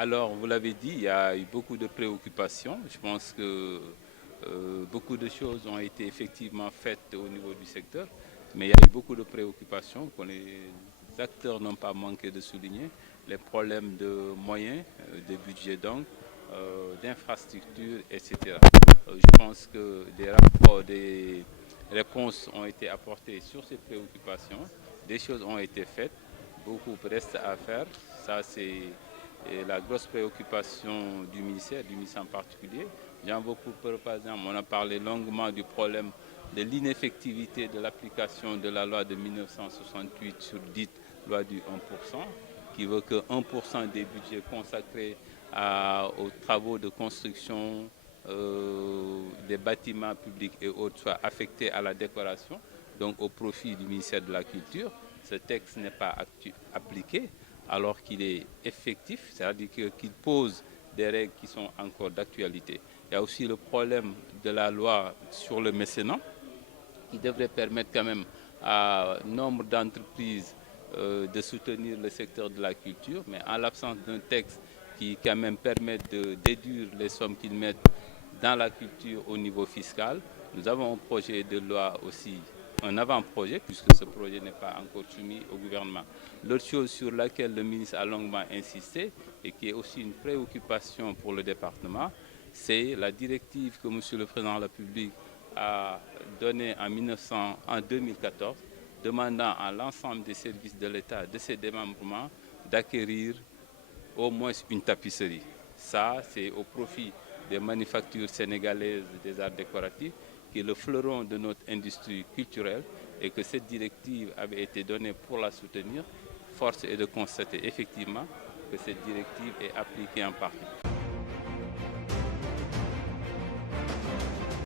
Alors, vous l'avez dit, il y a eu beaucoup de préoccupations. Je pense que beaucoup de choses ont été effectivement faites au niveau du secteur, mais il y a eu beaucoup de préoccupations que les acteurs n'ont pas manqué de souligner. Les problèmes de moyens, de budget donc, d'infrastructures, etc. Je pense que des rapports, des réponses ont été apportées sur ces préoccupations. Des choses ont été faites. Beaucoup reste à faire. Ça, c'est la grosse préoccupation du ministère en particulier. J'en veux pour preuve, par exemple, on a parlé longuement du problème de l'ineffectivité de l'application de la loi de 1968 sur dite loi du 1%, qui veut que 1% des budgets consacrés aux travaux de construction des bâtiments publics et autres soient affectés à la décoration, donc au profit du ministère de la Culture. Ce texte n'est pas appliqué alors qu'il est effectif, c'est-à-dire qu'il pose des règles qui sont encore d'actualité. Il y a aussi le problème de la loi sur le mécénat qui devrait permettre quand même à nombre d'entreprises de soutenir le secteur de la culture, mais en l'absence d'un texte qui quand même permet de déduire les sommes qu'ils mettent dans la culture au niveau fiscal, nous avons un projet de loi aussi, un avant-projet, puisque ce projet n'est pas encore soumis au gouvernement. L'autre chose sur laquelle le ministre a longuement insisté et qui est aussi une préoccupation pour le département, c'est la directive que M. le Président de la République a donnée en 2014, demandant à l'ensemble des services de l'État, de ses démembrements, d'acquérir au moins une tapisserie. Ça, c'est au profit des manufactures sénégalaises des arts décoratifs, qui est le fleuron de notre industrie culturelle, et que cette directive avait été donnée pour la soutenir. Force est de constater effectivement que cette directive est appliquée en partie.